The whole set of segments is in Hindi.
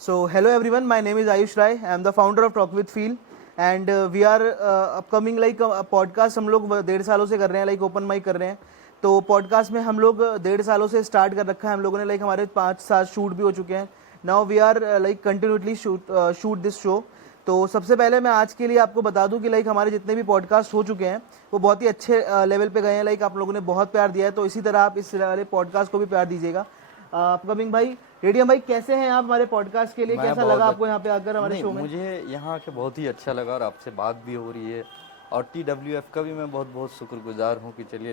So, hello everyone, my name is Ayush Rai. I am the founder of Talk with Feel and we are upcoming like a podcast हम लोग 1.5 सालों से कर रहे हैं, लाइक ओपन माइक कर रहे हैं. तो पॉडकास्ट में हम लोग 1.5 सालों से स्टार्ट कर रखा है हम लोगों ने, लाइक हमारे 5-7 शूट भी हो चुके हैं. Now we are like continuously shoot this show. तो सबसे पहले मैं आज के लिए आपको बता दूं कि लाइक हमारे जितने भी पॉडकास्ट हो चुके हैं वो बहुत ही अच्छे लेवल पे गए हैं. लाइक आप लोगों ने बहुत प्यार दिया है, तो इसी तरह आप इस वाले पॉडकास्ट को भी प्यार दीजिएगा. अपकमिंग भाई रेडियम भाई, कैसे हैं आप हमारे पॉडकास्ट के लिए? कैसा लगा आपको यहाँ पे आकर हमारे शो में? मुझे यहाँ के बहुत ही अच्छा लगा और आपसे बात भी हो रही है. और TWF का भी मैं बहुत बहुत शुक्रगुजार हूँ कि चलिए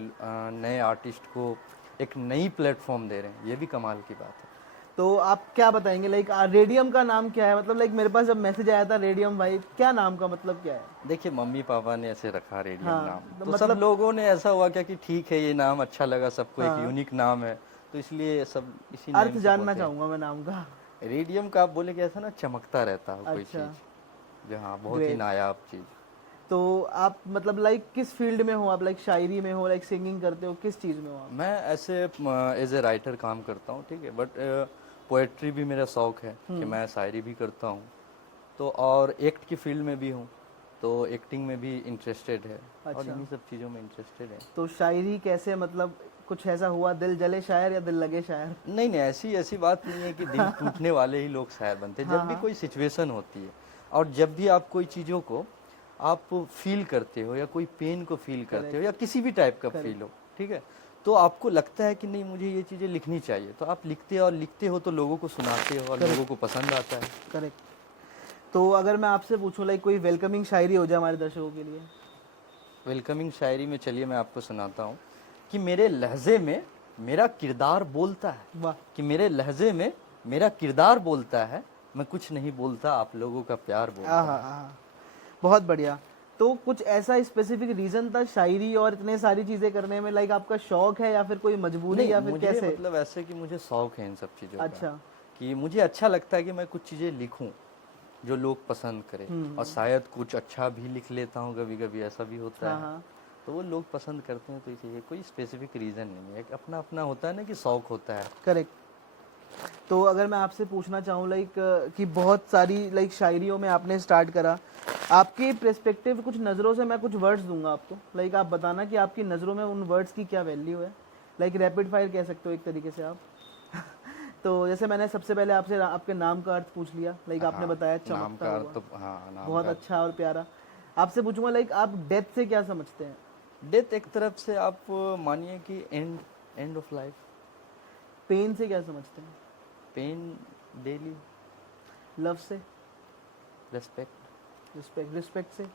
नए आर्टिस्ट को एक नई प्लेटफॉर्म दे रहे हैं. ये भी कमाल की बात है. तो आप क्या बताएंगे, लाइक रेडियम का नाम क्या है? मतलब लाइक मेरे पास जब मैसेज आया था रेडियम भाई, क्या नाम का मतलब क्या है? देखिए, मम्मी पापा ने ऐसे रखा रेडियम नाम, तो मतलब सब लोगों ने ऐसा हुआ क्या कि ठीक है, ये नाम अच्छा लगा सबको, एक यूनिक नाम है, तो इसलिए सब इसी अर्थ जानना चाहूंगा मैं नाम का. रेडियम का आप बोले कि ऐसा ना चमकता रहता है कोई चीज, जहाँ बहुत ही नायाब चीज. तो आप मतलब लाइक किस फील्ड में हो आप? लाइक शायरी में हो, लाइक सिंगिंग करते हो, किस चीज में हो आप? मैं ऐसे एज ए राइटर काम करता हूँ, ठीक है, बट पोएट्री भी मेरा शौक है कि मैं शायरी भी करता हूँ. तो और एक्ट की फील्ड में भी हूँ, तो एक्टिंग में भी इंटरेस्टेड है. और इन्हीं सब चीज़ों में इंटरेस्टेड है. तो शायरी कैसे, मतलब कुछ ऐसा हुआ दिल जले शायर या दिल लगे शायर? नहीं, ऐसी बात नहीं है कि दिल टूटने वाले ही लोग शायर बनते हैं. जब भी कोई सिचुएशन होती है और जब भी आप कोई चीज़ों को आप फील करते हो या कोई पेन को फील करते हो या किसी भी टाइप का फील हो, ठीक है, तो आपको लगता है कि नहीं मुझे ये चीज़ें लिखनी चाहिए, तो आप लिखते हो तो लोगों को सुनाते हो और लोगों को पसंद आता है. करेक्ट. तो अगर मैं आपसे पूछूं लाइक कोई वेलकमिंग शायरी हो जाए हमारे दर्शकों के लिए? वेलकमिंग शायरी में चलिए मैं आपको सुनाता हूँ कि मेरे लहजे में मेरा किरदार बोलता है. वाह. कि मेरे लहजे में मेरा किरदार बोलता है, मैं कुछ नहीं बोलता, आप लोगों का प्यार बोलता है. बहुत बढ़िया. तो कुछ ऐसा स्पेसिफिक रीजन था शायरी और इतने सारी चीजें करने में, लाइक आपका शौक है या फिर कोई मजबूरी या फिर कैसे? मतलब ऐसे कि मुझे शौक है इन सब चीज़ों अच्छा. का, कि मुझे अच्छा लगता है कि मैं कुछ चीज़ें लिखूं जो लोग पसंद करें, और शायद कुछ अच्छा भी लिख लेता हूँ, कभी कभी ऐसा भी होता है, तो वो लोग पसंद करते हैं. तो इसीलिए कोई स्पेसिफिक रीज़न नहीं है, अपना अपना होता है ना कि शौक होता है. करेक्ट. तो अगर मैं आपसे पूछना चाहूँ लाइक कि बहुत सारी लाइक शायरियों में आपने स्टार्ट करा, आपके पर्सपेक्टिव कुछ नज़रों से मैं कुछ वर्ड्स दूंगा आपको, लाइक आप बताना कि आपकी नज़रों में उन वर्ड्स की क्या वैल्यू है. लाइक रैपिड फायर कह सकते हो एक तरीके से आप. तो जैसे मैंने सबसे पहले आपसे आपके नाम का अर्थ पूछ लिया, लाइक आपने बताया चमकता हुआ, तो बहुत अच्छा और प्यारा. आपसे पूछूंगा लाइक आप डेथ से क्या समझते हैं? डेथ एक तरफ से आप मानिए कि एंड ऑफ लाइफ. पेन से क्या समझते हैं? पेन डेली. लव से? रिस्पेक्ट से?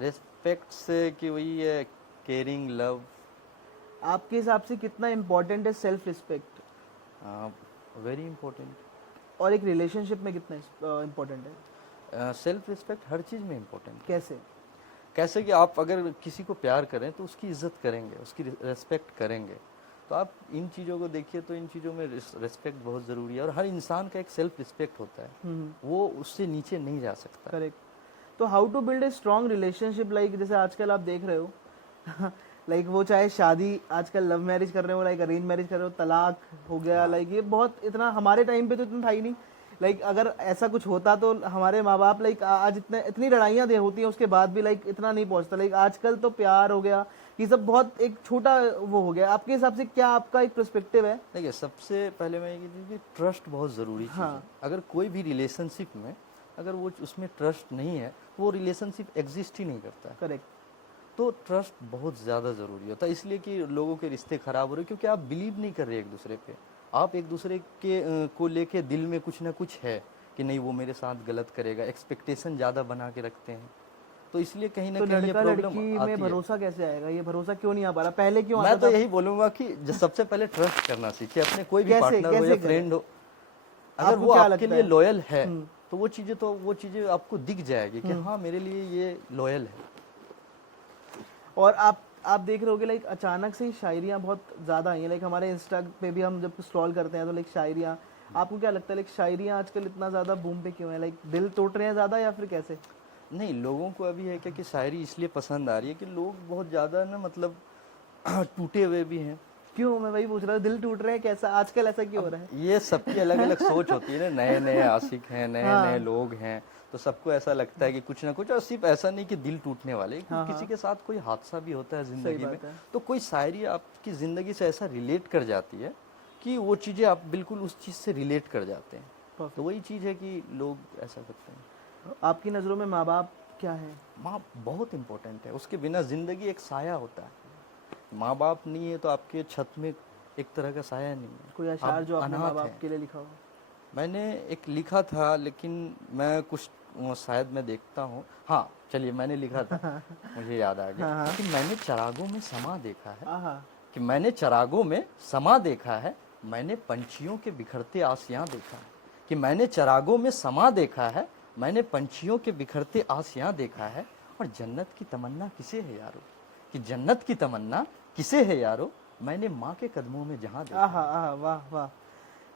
रिस्पेक्ट से कि वही है केयरिंग, लव. आपके हिसाब से कितना इम्पोर्टेंट है सेल्फ रिस्पेक्ट? Very important. और एक रिलेशनशिप में कितना इम्पोर्टेंट है सेल्फ रिस्पेक्ट? हर चीज़ में इम्पोर्टेंट. कैसे कि आप अगर किसी को प्यार करें तो उसकी इज्जत करेंगे, उसकी रिस्पेक्ट करेंगे. तो आप इन चीज़ों को देखिए, तो इन चीज़ों में रिस्पेक्ट बहुत ज़रूरी है, और हर इंसान का एक सेल्फ रिस्पेक्ट होता है, वो उससे नीचे नहीं जा सकता. करेक्ट. तो how to build a strong relationship, like जैसे आजकल आप देख रहे हो लाइक वो चाहे शादी आजकल लव मैरिज कर रहे हो, लाइक अरेंज मैरिज कर रहे हो, तलाक हो गया, लाइक ये बहुत इतना हमारे टाइम पे तो इतना था ही नहीं. लाइक अगर ऐसा कुछ होता तो हमारे माँ बाप लाइक आज इतनी लड़ाइयाँ दे होती हैं उसके बाद भी लाइक इतना नहीं पहुँचता. लाइक आजकल तो प्यार हो गया, ये सब बहुत एक छोटा वो हो गया. आपके हिसाब से क्या आपका एक पर्सपेक्टिव है? देखिए, सबसे पहले मैं ये कि ट्रस्ट बहुत ज़रूरी चीज़ है. अगर कोई भी रिलेशनशिप में अगर वो उसमें ट्रस्ट नहीं है, वो रिलेशनशिप एग्जिस्ट ही नहीं करता. करेक्ट. तो ट्रस्ट बहुत ज़्यादा ज़रूरी होता है, इसलिए कि लोगों के रिश्ते ख़राब हो रहे हैं क्योंकि आप बिलीव नहीं कर रहे एक दूसरे पे. आप एक दूसरे के को लेके दिल में कुछ ना कुछ है कि नहीं वो मेरे साथ गलत करेगा, एक्सपेक्टेशन ज़्यादा बना के रखते हैं. तो इसलिए कहीं ना कहीं ये प्रॉब्लम आती है. भरोसा कैसे आएगा? ये भरोसा क्यों नहीं आ पा रहा? पहले क्यों? मैं तो यही बोलूँगा कि सबसे पहले ट्रस्ट करना सीखिए अपने कोई भी पार्टनर हो या फ्रेंड हो. अगर वो आपके लिए लॉयल है तो वो चीज़ें आपको दिख जाएगी कि हाँ मेरे लिए ये लॉयल है. और आप देख रहे होगे लाइक अचानक से ही शायरियाँ बहुत ज़्यादा आई हैं. लाइक हमारे इंस्टा पे भी हम जब स्क्रॉल करते हैं तो लाइक शायरियाँ, आपको क्या लगता है लाइक शायरियाँ आजकल इतना ज़्यादा बूम पे क्यों है? लाइक दिल टूट रहे हैं ज़्यादा या फिर कैसे? नहीं, लोगों को अभी है क्या कि शायरी इसलिए पसंद आ रही है कि लोग बहुत ज़्यादा ना मतलब टूटे हुए भी हैं, क्यों, मैं वही पूछ रहा था, दिल टूट रहा है कैसा आजकल, ऐसा क्यों हो रहा है? ये सबकी अलग अलग सोच होती है ना, नए नए आशिक हैं, नए नए लोग हैं, तो सबको ऐसा लगता है कि कुछ ना कुछ, और सिर्फ ऐसा नहीं कि दिल टूटने वाले, किसी के साथ कोई हादसा भी होता है जिंदगी में, तो कोई शायरी आपकी जिंदगी से ऐसा रिलेट कर जाती है कि वो चीज़ें आप बिल्कुल उस चीज़ से रिलेट कर जाते हैं। तो वही चीज़ है कि लोग ऐसा करते हैं। आपकी नज़रों में माँ बाप क्या है? माँ बहुत इम्पोर्टेंट है, उसके बिना जिंदगी एक साया होता है। माँ बाप नहीं है तो आपके छत में एक तरह का साया नहीं है। कोई अशार जो आपने माँ बाप के लिए लिखा हो? मैंने एक लिखा था, लेकिन मैं कुछ शायद मैं देखता हूँ, हाँ चलिए मैंने लिखा था, मुझे याद आ गया कि मैंने चरागों में समा देखा है, कि मैंने चरागों में समा देखा है, मैंने पंछियों के बिखरते आसियां देखा है, कि मैंने चरागों में समा देखा है, मैंने पंछियों के बिखरते आसियां देखा है, और जन्नत की तमन्ना किसे है यारो, कि जन्नत की तमन्ना किसे है यारो, मैंने माँ के कदमों में जहाँ देखा। वाह वाह।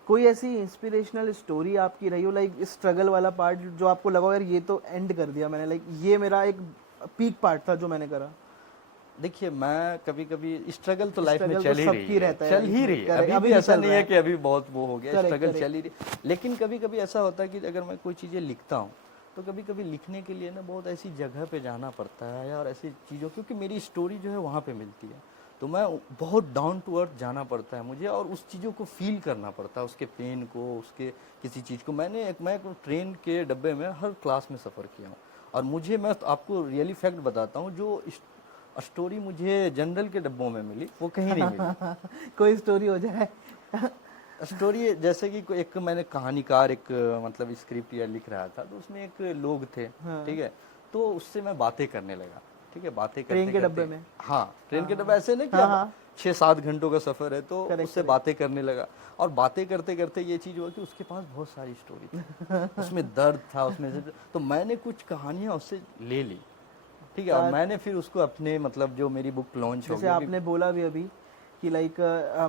कोई ऐसी इंस्पिरेशनल स्टोरी आपकी रही हो, लाइक स्ट्रगल वाला पार्ट जो आपको लगा हो यार ये तो एंड कर दिया मैंने, लाइक ये मेरा एक पीक पार्ट था जो मैंने करा? देखिए मैं कभी कभी स्ट्रगल तो लाइफ में तो चल ही रही है, चल ही रही है, अभी ऐसा नहीं है कि अभी बहुत वो हो गया, स्ट्रगल चल ही रही। लेकिन कभी कभी ऐसा होता है कि अगर मैं कोई चीज़ें लिखता हूँ तो कभी कभी लिखने के लिए ना बहुत ऐसी जगह पे जाना पड़ता है, और ऐसी चीज़ों, क्योंकि मेरी स्टोरी जो है वहाँ पे मिलती है, तो मैं बहुत डाउन टू अर्थ जाना पड़ता है मुझे, और उस चीज़ों को फील करना पड़ता है, उसके पेन को, उसके किसी चीज़ को। मैं ट्रेन के डब्बे में हर क्लास में सफ़र किया हूँ, और मैं आपको रियली फैक्ट बताता हूँ, जो स्टोरी मुझे जनरल के डब्बों में मिली वो कहीं नहीं मिली। कोई स्टोरी हो जाए। स्टोरी जैसे कि एक मैंने कहानीकार, एक मतलब स्क्रिप्ट या लिख रहा था, तो उसमें एक लोग थे, ठीक है, तो उससे मैं बातें करने लगा, ठीक है, बातें करते ट्रेन के डब्बे में? हाँ, ट्रेन के डब्बे ऐसे नहीं कि 6-7 घंटों का सफर है, तो उससे बातें करने लगा, और बातें करते करते ये चीज हुआ कि उसके पास बहुत सारी स्टोरी थी, उसमें दर्द था, उसमें तो मैंने कुछ कहानियां उससे ले ली, ठीक है, और मैंने फिर उसको अपने मतलब जो मेरी बुक लॉन्च हो गई, जैसे आपने बोला भी अभी कि लाइक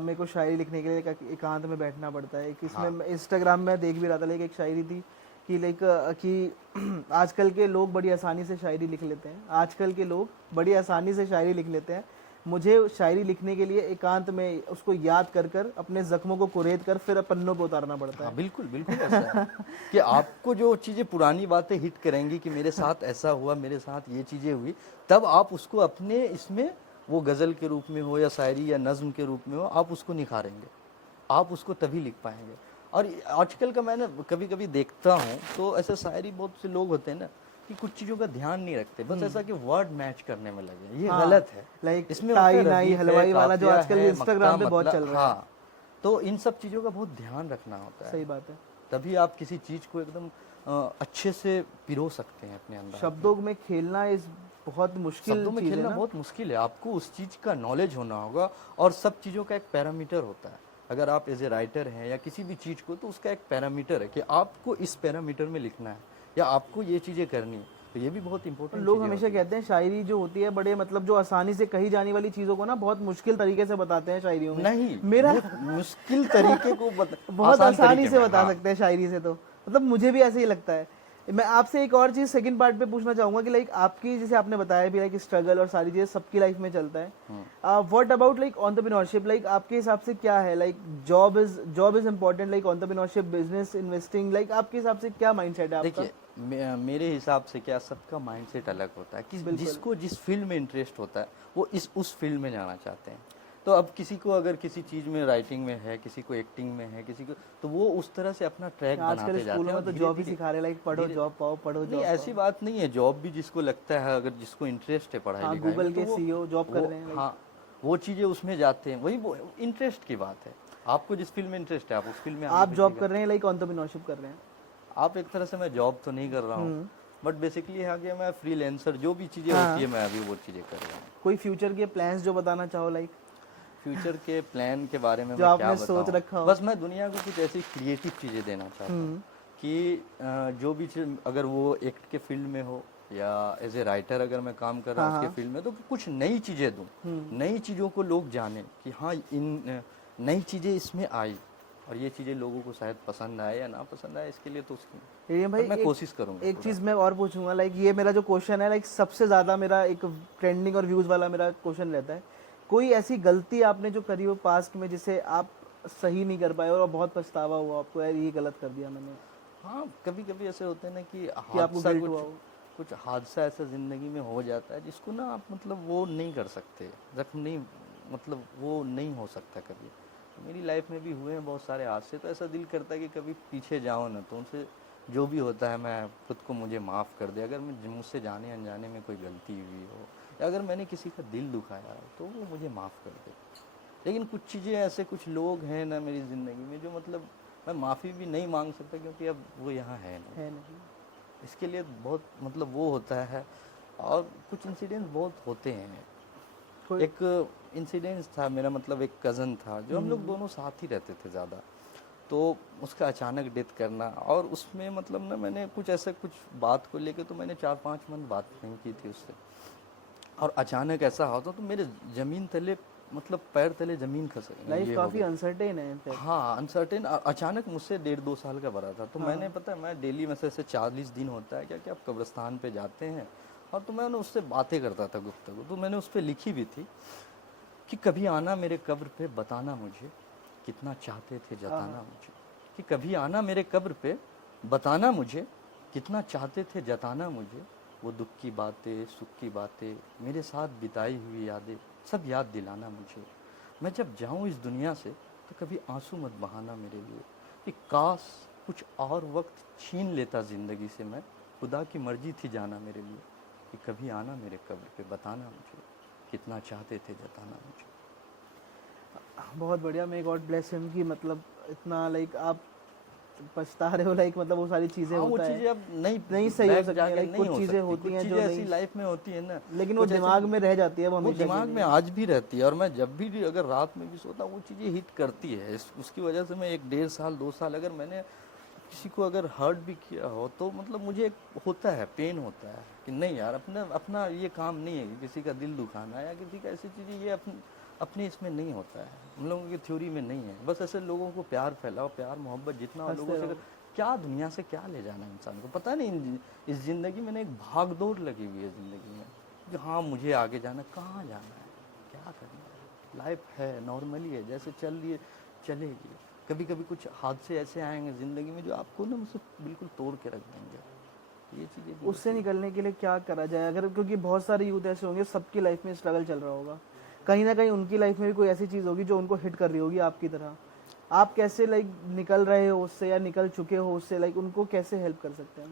मेरे को शायरी लिखने के लिए एकांत में बैठना पड़ता है, इसमें इंस्टाग्राम में देख भी रहा था, लाइक एक शायरी थी कि लाइक कि आजकल के लोग बड़ी आसानी से शायरी लिख लेते हैं, आजकल के लोग बड़ी आसानी से शायरी लिख लेते हैं, मुझे शायरी लिखने के लिए एकांत में उसको याद कर कर अपने जख्मों को कुरेद कर फिर पन्नों पे उतारना पड़ता है। बिल्कुल बिल्कुल ऐसा है कि आपको जो चीज़ें पुरानी बातें हिट करेंगी कि मेरे साथ ऐसा हुआ, मेरे साथ ये चीज़ें हुई, तब आप उसको अपने इसमें वो गज़ल के रूप में हो या शायरी या नज़्म के रूप में हो, आप उसको निखारेंगे, आप उसको तभी लिख पाएंगे। और आजकल का मैंने कभी कभी देखता हूँ तो ऐसे शायरी बहुत से लोग होते हैं ना कि कुछ चीज़ों का ध्यान नहीं रखते, बस ऐसा कि वर्ड मैच करने में लगे, ये गलत है। लाइक इसमें टाई नाई हलवाई वाला जो आजकल इंस्टाग्राम पे बहुत चल रहा है, हाँ, तो इन सब चीज़ों का बहुत ध्यान रखना होता है। सही बात है, तभी आप किसी चीज़ को एकदम अच्छे से पिरो सकते हैं अपने अंदर। शब्दों में खेलना इस बहुत मुश्किल, शब्दों में खेलना बहुत मुश्किल है, आपको उस चीज़ का नॉलेज होना होगा, और सब चीज़ों का एक पैरामीटर होता है। अगर आप एज ए राइटर हैं या किसी भी चीज़ को, तो उसका एक पैरामीटर है कि आपको इस पैरामीटर में लिखना है या आपको ये चीज़ें करनी है, तो ये भी बहुत इंपॉर्टेंट। लोग हमेशा कहते हैं शायरी जो होती है बड़े मतलब जो आसानी से कही जाने वाली चीजों को ना बहुत मुश्किल तरीके से बताते हैं शायरियों में। नहीं, मेरा मुश्किल तरीके को बहुत आसानी से बता सकते हैं शायरी से, तो मतलब मुझे भी ऐसे ही लगता है। मैं आपसे एक और चीज सेकंड पार्ट पे पूछना चाहूंगा कि लाइक आपकी, जैसे आपने बताया भी लाइक स्ट्रगल और सारी चीजें सबकी लाइफ में चलता है, what about like entrepreneurship, like आपके हिसाब से क्या है, like job is important, like entrepreneurship, business, investing, like आपके हिसाब से क्या माइंडसेट है आपका? देखिए मेरे हिसाब से क्या, सबका माइंडसेट अलग होता है कि जिसको जिस फील्ड में इंटरेस्ट होता है वो उस फील्ड में जाना चाहते हैं। तो अब किसी को अगर किसी चीज में राइटिंग में है, किसी को एक्टिंग में है, किसी को, तो वो उस तरह से अपना ट्रैक बनाते जाते हैं। तो जॉब ही सिखा रहे, लाइक पढ़ो जॉब पाओ, पढ़ो जॉब। ऐसी बात नहीं है, जॉब भी जिसको लगता है, अगर जिसको इंटरेस्ट है पढ़ाई लिखाई में, गूगल के सीईओ जॉब कर रहे हैं, हाँ वो चीजें उसमें जाते हैं, वही इंटरेस्ट की बात है। आपको जिस फील्ड में इंटरेस्ट है आप उस फील्ड में। आप जॉब कर रहे हैं, लाइक एंटरप्रेन्योरशिप कर रहे हैं आप? एक तरह से मैं जॉब तो नहीं कर रहा हूँ, बट बेसिकली है कि मैं फ्रीलांसर, जो भी चीजें होती है मैं अभी वो चीजें कर रहा हूँ। कोई फ्यूचर के प्लान्स जो बताना चाहो, लाइक फ्यूचर के प्लान के बारे में जो मैं आपने क्या सोच रखा हो? बस मैं दुनिया को कुछ ऐसी क्रिएटिव चीजें देना चाहता हूँ कि जो भी चीज, अगर वो एक्ट के फील्ड में हो या एज ए राइटर अगर मैं काम कर रहा हूँ उसके फील्ड में, तो कुछ नई चीजें दूँ, नई चीजों को लोग जाने कि हाँ इन नई चीजें इसमें आई, और ये चीजें लोगों को शायद पसंद आए या ना पसंद आए, इसके लिए तो भाई मैं कोशिश करूंगा। एक चीज मैं और पूछूंगा, लाइक ये मेरा जो क्वेश्चन है, लाइक सबसे ज्यादा मेरा एक ट्रेंडिंग और व्यूज वाला मेरा क्वेश्चन रहता है कोई ऐसी गलती आपने जो करी हो पास्ट में जिसे आप सही नहीं कर पाए और बहुत पछतावा हुआ आपको, यार ये गलत कर दिया मैंने, हाँ, कभी कभी ऐसे होते हैं ना कि कि आपको हादसा गिल्ट हुआ हो? कुछ हादसा ऐसा ज़िंदगी में हो जाता है जिसको ना आप मतलब वो नहीं कर सकते, जख्म नहीं, मतलब वो नहीं हो सकता कभी। तो मेरी लाइफ में भी हुए हैं बहुत सारे हादसे, तो ऐसा दिल करता है कि कभी पीछे जाओ ना, तो उनसे जो भी होता है मैं खुद को मुझे माफ़ कर दे। अगर मुझसे जाने अनजाने में कोई गलती हुई हो या अगर मैंने किसी का दिल दुखाया हो तो वो मुझे माफ़ कर दे। लेकिन कुछ चीज़ें ऐसे, कुछ लोग हैं ना मेरी ज़िंदगी में जो मतलब मैं माफ़ी भी नहीं मांग सकता क्योंकि अब वो यहाँ है नहीं। इसके लिए बहुत मतलब वो होता है। और कुछ इंसिडेंट बहुत होते हैं। एक इंसिडेंस था मेरा, मतलब एक कज़न था जो हम लोग दोनों साथ ही रहते थे ज़्यादा, तो उसका अचानक डेथ करना। और उसमें मतलब ना मैंने कुछ ऐसा कुछ बात को लेके तो मैंने 4-5 मंथ बात नहीं की थी उससे, और अचानक ऐसा होता तो मेरे ज़मीन तले मतलब पैर तले ज़मीन खसक लाइफ काफी अनसर्टेन है इनफैक्ट। हाँ, अनसर्टेन। अचानक मुझसे 1.5-2 साल का बड़ा था, तो मैंने पता है मैं डेली में से 40 दिन होता है क्या कि आप कब्रिस्तान पे जाते हैं, और तो मैं उससे बातें करता था गुफ्तगू। तो मैंने उस पर लिखी भी थी कि कभी आना मेरे कब्र पे बताना मुझे कितना चाहते थे जताना मुझे, कि कभी आना मेरे कब्र पे बताना मुझे कितना चाहते थे जताना मुझे, वो दुख की बातें सुख की बातें मेरे साथ बिताई हुई यादें सब याद दिलाना मुझे। मैं जब जाऊं इस दुनिया से तो कभी आंसू मत बहाना मेरे लिए, कि काश कुछ और वक्त छीन लेता ज़िंदगी से मैं, खुदा की मर्जी थी जाना मेरे लिए, कि कभी आना मेरे कब्र पे बताना मुझे कितना चाहते थे जताना मुझे। बहुत बढ़िया। मे गॉड ब्लेस हिम कि मतलब इतना लाइक आप पछता रहे हो, लाइक मतलब वो सारी चीजें हाँ, वो होता चीजें है अब नहीं सही हो बैक सकती, जाके लाइक नहीं कुछ हो चीजें सकती। होती कुछ हैं जो चीजें ऐसी नहीं, लाइफ में होती है ना, लेकिन वो कुछ ऐसी- दिमाग में रह जाती है, वो वो हमेशा के दिमाग में लिए। आज भी रहती है। और मैं जब भी अगर रात में भी सोता हूँ वो चीज़ें हिट करती है। उसकी वजह से मैं 1-1.5 साल 2 साल अगर मैंने किसी को अगर हर्ट भी किया हो तो मतलब मुझे एक होता है, पेन होता है कि नहीं यार, अपना अपना ये काम नहीं है कि किसी का दिल दुखाना या किसी का ऐसी चीज़ें, ये अपने इसमें नहीं होता है, हम लोगों की थ्योरी में नहीं है। बस ऐसे लोगों को प्यार फैलाओ, प्यार मोहब्बत जितना हो लोगों से क्या दुनिया से क्या ले जाना इंसान को, पता नहीं। इस ज़िंदगी में ना एक भाग दौड़ लगी हुई है ज़िंदगी में कि हाँ मुझे आगे जाना, कहाँ जाना है, क्या करना है, लाइफ है नॉर्मली है, जैसे चल रही है चलेगी। कभी कभी कुछ हादसे ऐसे आएंगे ज़िंदगी में जो आपको ना मतलब बिल्कुल तोड़ के रख देंगे। ये चीज़ें उससे निकलने के लिए क्या करा जाए अगर, क्योंकि बहुत सारे यूथ ऐसे होंगे सबकी लाइफ में स्ट्रगल चल रहा होगा, कहीं ना कहीं उनकी लाइफ में भी कोई ऐसी चीज़ होगी जो उनको हिट कर रही होगी आपकी तरह। आप कैसे लाइक निकल रहे हो उससे या निकल चुके हो उससे, लाइक उनको कैसे हेल्प कर सकते हैं?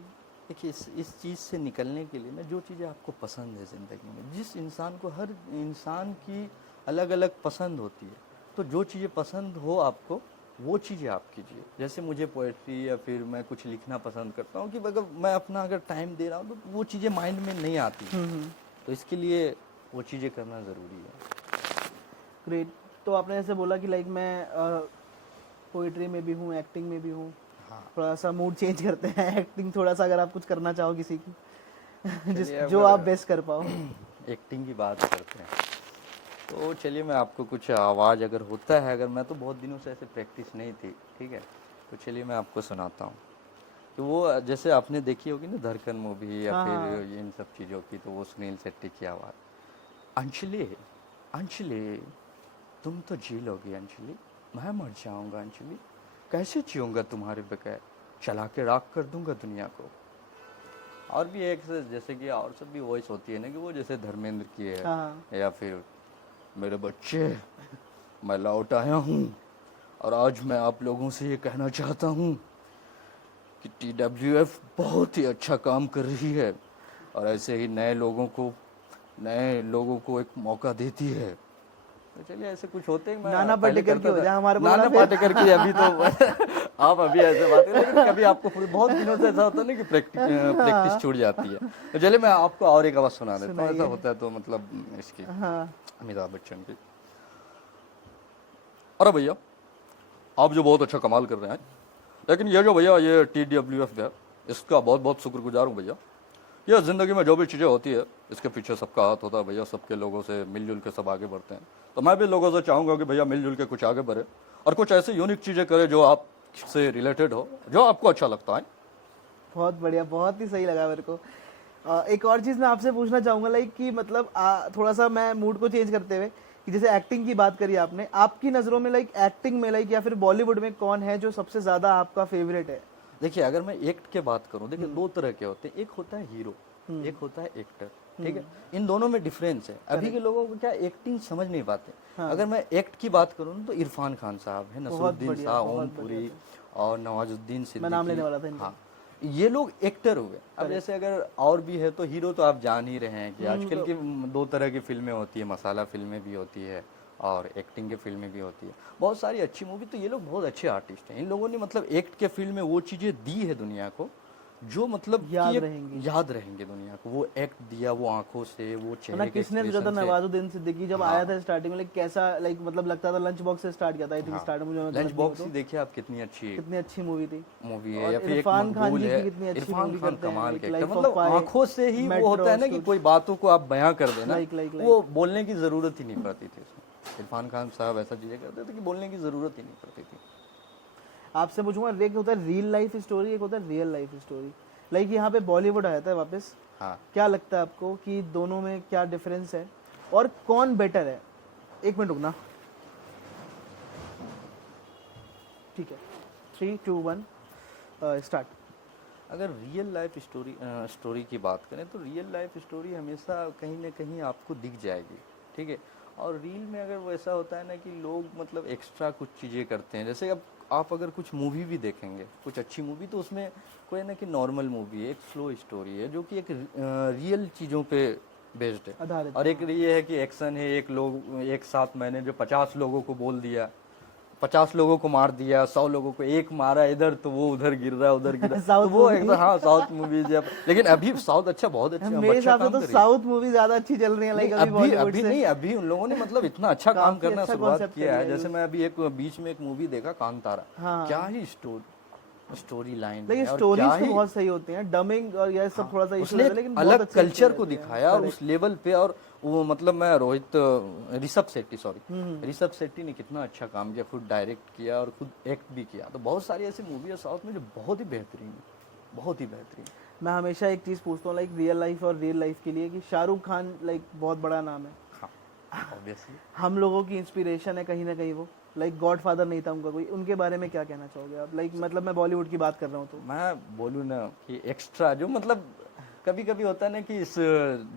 देखिए, इस चीज़ से निकलने के लिए ना जो चीज़ें आपको पसंद है ज़िंदगी में, जिस इंसान को, हर इंसान की अलग अलग पसंद होती है, तो जो चीज़ें पसंद हो आपको वो चीज़ें आप कीजिए। जैसे मुझे पोएट्री या फिर मैं कुछ लिखना पसंद करता हूँ कि अगर मैं अपना अगर टाइम दे रहा हूँ तो वो चीज़ें माइंड में नहीं आती, तो इसके लिए वो चीज़ें करना ज़रूरी है। ग्रेट। तो आपने ऐसे बोला कि लाइक मैं पोइट्री में भी हूँ, एक्टिंग में भी हूँ। हाँ, थोड़ा सा मूड चेंज करते हैं, एक्टिंग थोड़ा सा अगर आप कुछ करना चाहो किसी की चलिए जो अगर आप बेस्ट कर पाओ। एक्टिंग की बात करते हैं तो चलिए मैं आपको कुछ आवाज़ अगर होता है, अगर मैं तो बहुत दिनों से ऐसे प्रैक्टिस नहीं थी, ठीक है, तो चलिए मैं आपको सुनाता हूँ। तो वो जैसे आपने देखी होगी ना धड़कन मूवी या फिर इन सब चीज़ों की, तो वो सुनील शेट्टी की आवाज़, अंजलि अंजलि तुम तो जी लोगी अंजलि, मैं मर जाऊंगा अंजलि, कैसे जीऊंगा तुम्हारे बगैर, चला के राख कर दूंगा दुनिया को। और भी एक जैसे कि और सब भी वॉइस होती है ना कि वो जैसे धर्मेंद्र की है, या फिर मेरे बच्चे मैं लौट आया हूँ और आज मैं आप लोगों से ये कहना चाहता हूँ कि TWF बहुत ही अच्छा काम कर रही है और ऐसे ही नए लोगों को एक मौका देती है। तो चलिए ऐसे कुछ होते हैं। मैं नाना पहले पाटेकर की करता हो था। जाए हमारे को नाना लगा फिर। पाटेकर की अभी तो आप अभी ऐसे बात करें, लेकिन कभी आपको बहुत दिनों से ऐसा होता है ना कि प्रैक्टिस छूट जाती है। तो चलिए मैं आपको और एक आवाज़ सुना देता हूँ, ऐसा होता है तो मतलब इसकी अमिताभ बच्चन की। अरे भैया आप जो बहुत अच्छा कमाल कर रहे हैं, लेकिन ये जो भैया ये TWF है इसका बहुत बहुत शुक्रगुजार हूँ भैया। ये ज़िंदगी में जो भी चीज़ें होती है इसके पीछे सबका हाथ होता है भैया, सबके लोगों से मिलजुल के सब आगे बढ़ते हैं। तो मैं भी लोगों से चाहूँगा कि भैया मिलजुल के कुछ आगे बढ़े और कुछ ऐसी यूनिक चीज़ें करे जो आपसे रिलेटेड हो, जो आपको अच्छा लगता है। बहुत बढ़िया, बहुत ही सही लगा मेरे को। एक और चीज़ मैं आपसे पूछना चाहूँगा लाइक कि मतलब थोड़ा सा मैं मूड को चेंज करते हुए कि जैसे एक्टिंग की बात करी आपने, आपकी नज़रों में लाइक एक्टिंग में लाइक या फिर बॉलीवुड में कौन है जो सबसे ज़्यादा आपका फेवरेट है? देखिए अगर मैं एक्ट के बात करूं, देखिए दो तरह के होते हैं, एक होता है हीरो, एक होता है एक्टर, ठीक है। इन दोनों में डिफरेंस है। अभी के लोगों को क्या एक्टिंग समझ नहीं पाते। अगर मैं एक्ट की बात करूं तो इरफान खान साहब है, नसरुद्दीन शाह, ओम पुरी और नवाजुद्दीन मैं नाम लेने सिद्दीकी, वाला था इनका। हाँ ये लोग एक्टर हो गए। अब जैसे अगर और भी है तो हीरो तो आप जान ही रहे हैं कि आजकल की दो तरह की फिल्में होती है, मसाला फिल्में भी होती है और एक्टिंग के फिल्में भी होती है, बहुत सारी अच्छी मूवी। तो ये लोग बहुत अच्छे आर्टिस्ट हैं। इन लोगों ने मतलब एक्ट के फील्ड में वो चीज़ें दी है दुनिया को जो मतलब कि याद ये रहेंगी। याद रहेंगे दुनिया को। वो एक्ट दिया, वो आंखों से, वो वरना चेहरे के किसने सोचा था एक्सप्रेशन से। नवाजुद्दीन सिद्दीकी जब आया था स्टार्टिंग में, लाइक कैसा लाइक मतलब लगता था लंच बॉक्स से स्टार्ट किया था आई थिंक स्टार्ट में, मुझे लंच बॉक्स ही देखिए आप, कितनी अच्छी कितनी अच्छी मूवी थी। मूवी है। और या फिर एक इरफान खान मकबूल जी है, की कितनी अच्छी इरफान मूवी खान करते हैं, कमाल like के Life एक्टर, of मतलब Pi, आंखों से ही वो Metro, होता है ना कि Studio। कोई बातों को आप बयां कर देना, Like। वो बोलने की जरूरत ही नहीं पड़ती थी उसमें। इरफान खान साहब ऐसा चीजें करते थे कि बोलने की जरूरत ही नहीं पड़ती थी। आपसे पूछूंगा, एक होता है रियल लाइफ स्टोरी, एक होता है रियल लाइफ स्टोरी। लाइक यहाँ पे बॉलीवुड आया था वापस, हाँ क्या लगता है आपको कि दोनों में क्या डिफरेंस है और कौन बेटर है? एक मिनट रुकना, ठीक है, 3 2 1 स्टार्ट। अगर रियल लाइफ स्टोरी की बात करें तो रियल लाइफ स्टोरी हमेशा कहीं ना कहीं आपको दिख जाएगी, ठीक है। और रील में अगर वो ऐसा होता है ना कि लोग मतलब एक्स्ट्रा कुछ चीज़ें करते हैं। जैसे अब आप अगर कुछ मूवी भी देखेंगे, कुछ अच्छी मूवी, तो उसमें कोई ना कि नॉर्मल मूवी है, एक स्लो स्टोरी है जो कि एक रियल चीज़ों पे बेस्ड है। आधारित। और एक ये है कि एक्शन है, एक साथ मैंने जो 50 लोगों को बोल दिया, 50 लोगों को मार दिया, 100 लोगों को एक मारा इधर तो वो उधर गिर रहा है, उधर गिर रहा है। South तो वो movie। एकदम, हाँ साउथ मूवीज। लेकिन अभी साउथ अच्छा, बहुत अच्छा, मेरे अच्छा हिसाब से काम तो कर रही है। साउथ मूवी ज्यादा अच्छी चल रही है लाइक अभी बॉलीवुड अभी से। नहीं, अभी उन लोगों ने मतलब इतना अच्छा काम काफी करना अच्छा शुरुआत concept किया है। करी है जैसे मैं अभी एक बीच में एक मूवी देखा, कांतारा, हाँ। क्या ही स्टोरी लाइन लेकिन है और स्टोरीज क्या तो ही बहुत सही होती हैं, डबिंग और ये सब थोड़ा सा इशू उसने रहता है, लेकिन बहुत अलग अच्छे कल्चर story को रहती है। दिखाया और उस लेवल पे। और वो मतलब मैं ऋषभ शेट्टी ने कितना अच्छा काम किया, खुद डायरेक्ट किया और खुद एक्ट भी किया। तो बहुत सारी ऐसी मूवी है साउथ में जो बहुत ही बेहतरीन है, बहुत ही बेहतरीन। मैं हमेशा एक चीज पूछता हूँ लाइक रियल लाइफ और रियल लाइफ के लिए कि शाहरुख खान लाइक बहुत बड़ा नाम है, हाँ ऑब्वियसली हम लोगों की इंस्पिरेशन है कहीं ना कहीं। वो लाइक गॉडफादर नहीं था उनका कोई, उनके बारे में क्या कहना चाहोगे आप? लाइक मतलब मैं बॉलीवुड की बात कर रहा हूँ तो मैं बोलूँ ना कि एक्स्ट्रा जो मतलब कभी कभी होता है ना कि इस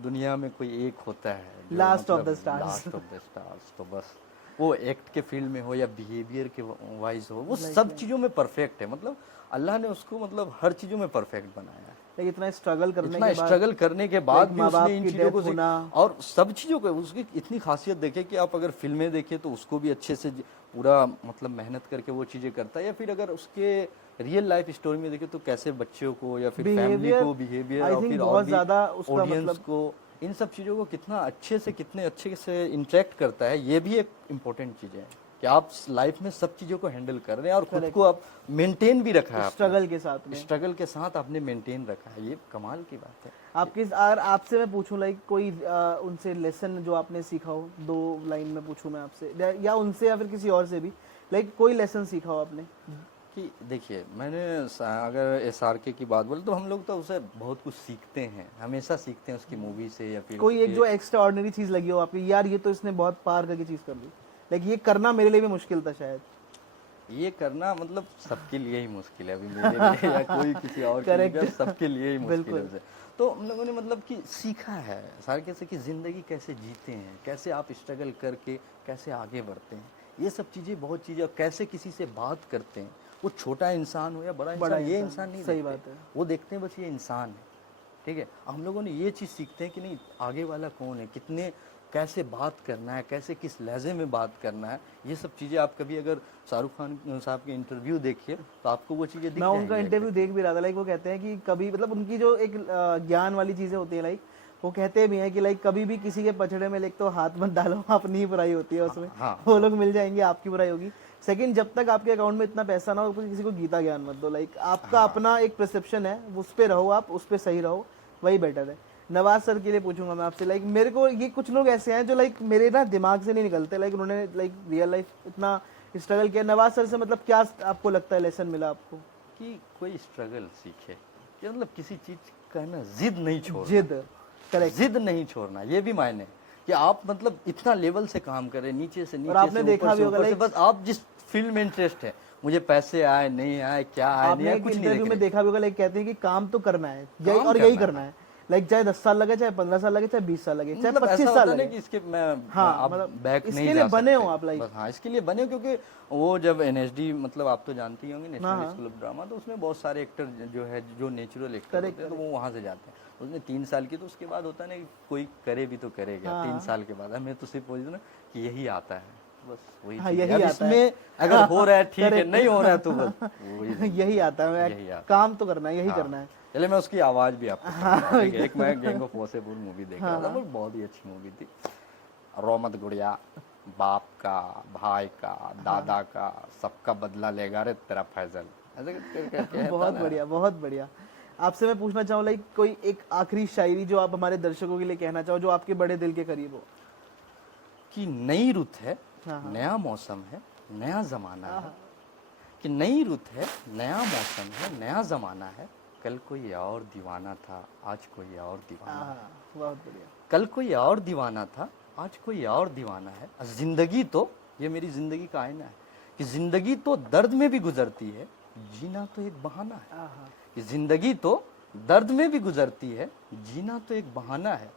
दुनिया में कोई एक होता है जो Last of मतलब the stars। Last of the stars. तो बस वो एक्ट के फील्ड में हो या बिहेवियर के वाइज हो, वो सब चीज़ों में परफेक्ट है। मतलब अल्लाह ने उसको मतलब हर चीज़ों में परफेक्ट बनाया है। लाइक इतना स्ट्रगल करने इतना के बाद, स्ट्रगल करने के बाद like भी माँ बाप उसने इन की चीज़ों death को होना। और सब चीज़ों को उसकी इतनी खासियत देखे कि आप अगर फिल्में देखें तो उसको भी अच्छे से पूरा मतलब मेहनत करके वो चीज़ें करता है। या फिर अगर उसके रियल लाइफ स्टोरी में देखें तो कैसे बच्चों को या फिर फैमिली Behavior, को बिहेवियर I और think फिर बहुत और भी ज्यादा उसका ऑडियंस मतलब को, इन सब चीज़ों को कितना अच्छे से, कितने अच्छे से इंटरेक्ट करता है। ये भी एक इम्पोर्टेंट चीज़ है कि आप लाइफ में सब चीज़ों को हैंडल कर रहे हैं और खुद को आप मेंटेन भी रखा है। स्ट्रगल के साथ में, स्ट्रगल के साथ आपने मेंटेन रखा है, ये कमाल की बात है। आपके अगर आपसे मैं पूछूं लाइक कोई उनसे लेसन जो आपने सीखा हो, 2 लाइन में पूछूं मैं आपसे या उनसे या फिर किसी और से भी, लाइक कोई लेसन सीखा हो आपने? कि देखिए मैंने अगर SRK की बात बोले तो हम लोग तो उसे बहुत कुछ सीखते हैं, हमेशा सीखते हैं उसकी मूवी से। या फिर कोई एक जो एक्स्ट्रा ऑर्डिनरी चीज लगी हो आपकी, यार ये तो इसने बहुत पार करके चीज कर दी, लाइक ये करना मेरे लिए भी मुश्किल था शायद। ये करना मतलब सबके लिए ही मुश्किल है, अभी मेरे लिए या कोई किसी और के लिए, सबके लिए ही मुश्किल है। तो हम लोगों ने मतलब कि सीखा है SRK से कि ज़िंदगी कैसे जीते हैं, कैसे आप स्ट्रगल करके कैसे आगे बढ़ते हैं, ये सब चीज़ें, बहुत चीज़ें। कैसे किसी से बात करते हैं, वो छोटा इंसान हो या बड़ा इंसान, ये इंसान नहीं सही देखते। बात है। वो देखते हैं बस ये इंसान है, ठीक है। हम लोगों ने ये चीज़ सीखते हैं कि नहीं आगे वाला कौन है, कितने कैसे बात करना है, कैसे किस लहजे में बात करना है। ये सब चीज़ें आप कभी अगर शाहरुख खान साहब के इंटरव्यू देखिए तो आपको वो चीज़ें दिख मैं उनका जाएंगी। इंटरव्यू देख भी रहा था, लाइक वो कहते हैं कि कभी मतलब उनकी जो एक ज्ञान वाली चीजें होती है, लाइक वो कहते भी हैं कि लाइक कभी भी किसी के पछड़े में लिख तो हाथ मत डालो, अपनी ही बुराई होती है उसमें। हाँ, वो लोग मिल जाएंगे, आपकी बुराई होगी। सेकंड, जब तक आपके अकाउंट में इतना पैसा ना हो तो किसी को गीता ज्ञान मत दो। लाइक आपका अपना एक परसेप्शन है, उस पर रहो, आप उस पर सही रहो, वही बेटर है। नवाज सर के लिए पूछूंगा मैं आपसे, लाइक मेरे को ये कुछ लोग ऐसे हैं जो लाइक मेरे ना दिमाग से नहीं निकलते, लाइक उन्होंने लाइक रियल लाइफ इतना स्ट्रगल किया। नवाज सर से मतलब क्या आपको लगता है लेसन मिला आपको? कि कोई स्ट्रगल सीखे कि मतलब किसी चीज का ना जिद नहीं छोड़ना, जिद, करेक्ट। जिद नहीं छोड़ना, ये भी मायने कि आप मतलब इतना लेवल से काम कर रहे हैं, नीचे से नीचे आपने से, देखा ऊपर भी से होगा, ऊपर से, like- बस आप जिस फील्ड में इंटरेस्ट है, मुझे पैसे आए नहीं आए, क्या आए नहीं आपने आए, एक कुछ नहीं इंटरव्यू देख में रहे। देखा भी होगा, लाइक कहते हैं कि काम तो करना है, यही काम और यही करना करना है, लाइक चाहे 10 साल लगे, चाहे 15 साल लगे, चाहे 20 साल लगे, चाहे मतलब 25 ऐसा साल होता है ना लगे। कि इसके मैं हाँ, आप मतलब बैक इसके नहीं लिए जा बने सकते। हो आप, like- बस हाँ, इसके लिए बने हो, क्योंकि वो जब एनएसडी, मतलब आप तो जानती होंगी, हाँ, नेशनल हाँ। स्कूल ऑफ ड्रामा, तो उसमें बहुत सारे एक्टर जो है, जो नेचुरल एक्टर Correct, होते हैं, तो वो वहाँ से जाते हैं। उसने 3 साल की, तो उसके बाद होता है ना कि कोई करे भी तो करेगा। हाँ, 3 हाँ। साल के बाद मैं तो सिर्फ बोल दूँ ना कि यही आता है, बस वही हाँ, चीज़ है। यही अब आता है। इसमें अगर हो रहा है ठीक है, Correct। नहीं हो रहा है तो बस वही नहीं यही आता है, यही आता है। काम तो करना है, यही हाँ। करना है। चलिए मैं उसकी आवाज भी आपको सुनाता हूँ, ठीक है? एक मैं गैंग ऑफ वासेपुर मूवी देख रहा था, वो बहुत ही अच्छी मूवी थी। रोमत गुड़िया, बाप का, भाई का, दादा का, सबका बदला लेगा रे तेरा फैजल, ऐसे करके है बहुत ना। बढ़िया, बहुत बढ़िया। आपसे मैं पूछना चाहूँ, लाइक कोई एक आखिरी शायरी जो आप हमारे दर्शकों के लिए कहना चाहो, जो आपके बड़े दिल के करीब हो। कि नई रुत है, हाँ, हाँ। नया मौसम है, नया जमाना है। कि नई रुत है, नया मौसम है, नया जमाना है। कल कोई और दीवाना था, आज कोई और दीवाना है। हाँ, बहुत बढ़िया। कल कोई और दीवाना था, आज कोई और दीवाना है। जिंदगी तो, ये मेरी जिंदगी का आईना है, कि जिंदगी तो दर्द में भी गुजरती है, जीना तो एक बहाना है। आहा, कि जिंदगी तो दर्द में भी गुजरती है, जीना तो एक बहाना है।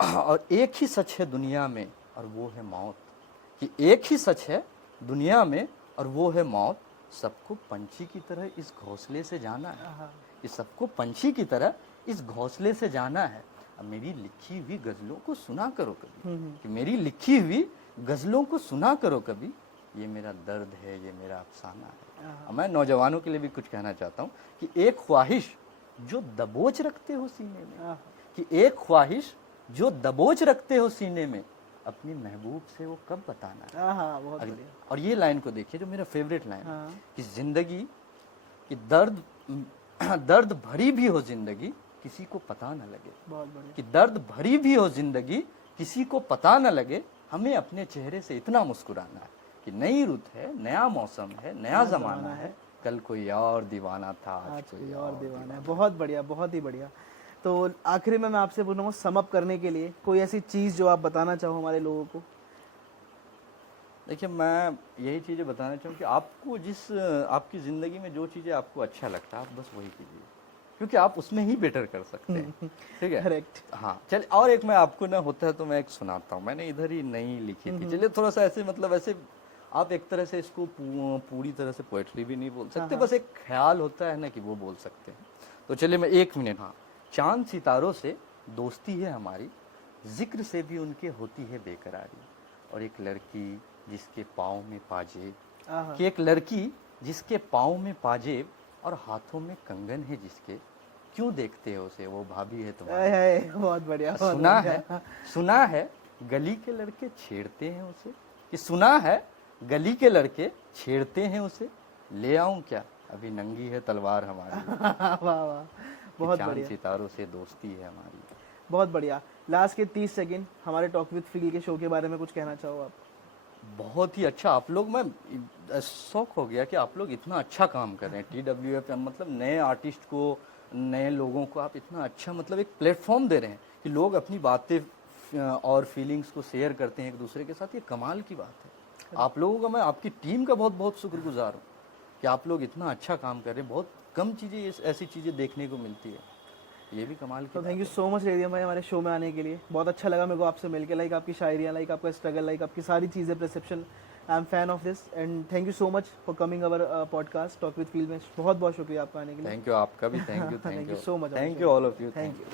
और एक ही सच है दुनिया में, और वो है मौत। कि एक ही सच है दुनिया में, और वो है मौत। सबको पंछी की तरह इस घोंसले से जाना है। आहा। कि सबको पंछी की तरह इस घोंसले से जाना है। अब मेरी लिखी हुई गजलों को सुना करो कभी, कि मेरी लिखी हुई गजलों को सुना करो कभी। ये मेरा दर्द है, ये मेरा अफसाना है। अब मैं नौजवानों के लिए भी कुछ कहना चाहता हूँ, कि एक ख्वाहिश जो दबोच रखते हो सीने में, आहा। कि एक ख्वाहिश जो दबोच रखते हो सीने में, अपनी महबूब से वो कब बताना है। आहा, बहुत बढ़िया। और ये लाइन को देखिए, जो मेरा फेवरेट लाइन है, हाँ। कि जिंदगी कि दर्द भरी भी हो जिंदगी, किसी को पता न लगे। बहुत बढ़िया। कि दर्द भरी भी हो जिंदगी, किसी को पता न लगे। हमें अपने चेहरे से इतना मुस्कुराना है, कि नई रुत है, नया मौसम है, नया जमाना है। कल कोई और दीवाना था, आज कोई और दीवाना है। बहुत बढ़िया, बहुत ही बढ़िया। तो आखिरी में मैं आपसे पूछूंगा, सम अप करने के लिए कोई ऐसी चीज जो आप बताना चाहो हमारे लोगों को। देखिए, मैं यही चीज़ें बताना चाहूँ कि आपको जिस आपकी ज़िंदगी में जो चीज़ें आपको अच्छा लगता है, आप बस वही कीजिए, क्योंकि आप उसमें ही बेटर कर सकते हैं। ठीक है? करेक्ट। हाँ, चलिए, और एक मैं आपको ना होता है तो मैं एक सुनाता हूँ, मैंने इधर ही नहीं लिखी थी। चलिए, थोड़ा सा ऐसे, मतलब ऐसे आप एक तरह से इसको पूरी तरह से पोएट्री भी नहीं बोल सकते, बस एक ख्याल होता है ना कि वो बोल सकते हैं। तो चलिए मैं 1 मिनट। हाँ, चांद सितारों से दोस्ती है हमारी, जिक्र से भी उनके होती है बेकरारी। और एक लड़की जिसके पाँव में पाजेब, आहा। कि एक लड़की जिसके पाँव में पाजेब और हाथों में कंगन है जिसके, क्यों देखते हो उसे, वो भाभी है तुम्हारी। आए, बहुत बढ़िया, बहुत सुना बढ़िया। है, सुना है गली के लड़के छेड़ते हैं उसे, कि सुना है गली के लड़के छेड़ते हैं उसे। ले आऊं क्या, अभी नंगी है तलवार हमारी। वाह वाह, बहुत चांद बढ़िया, सितारों से दोस्ती है हमारी। बहुत बढ़िया। लास्ट के 30 सेकंड हमारे टॉक विद फील के शो के बारे में कुछ कहना चाहो आप। बहुत ही अच्छा आप लोग, मैं शौक हो गया कि आप लोग इतना अच्छा काम कर रहे हैं। TWF, मतलब नए आर्टिस्ट को, नए लोगों को आप इतना अच्छा, मतलब एक प्लेटफॉर्म दे रहे हैं कि लोग अपनी बातें और फीलिंग्स को शेयर करते हैं एक दूसरे के साथ। ये कमाल की बात है। आप लोगों का, मैं आपकी टीम का बहुत बहुत शुक्रगुजार हूँ कि आप लोग इतना अच्छा काम कर रहे हैं। बहुत कम चीज़ें, ऐसी चीज़ें देखने को मिलती है, ये भी कमाल की तो बात thank you so much radium भाई हमारे शो में आने के लिए। बहुत अच्छा लगा मेरे को आपसे मिलकर, लाइक आपकी शायरियाँ, लाइक आपका स्ट्रगल, लाइक आपकी सारी चीज़ें, perception. I am fan of this and thank you so much for coming our podcast talk with feel में। बहुत बहुत शुक्रिया आपका आने के लिए। थैंक यू, आपका भी thank you, Thank you so much, thank Abhishek. You all of you, Thank thank you.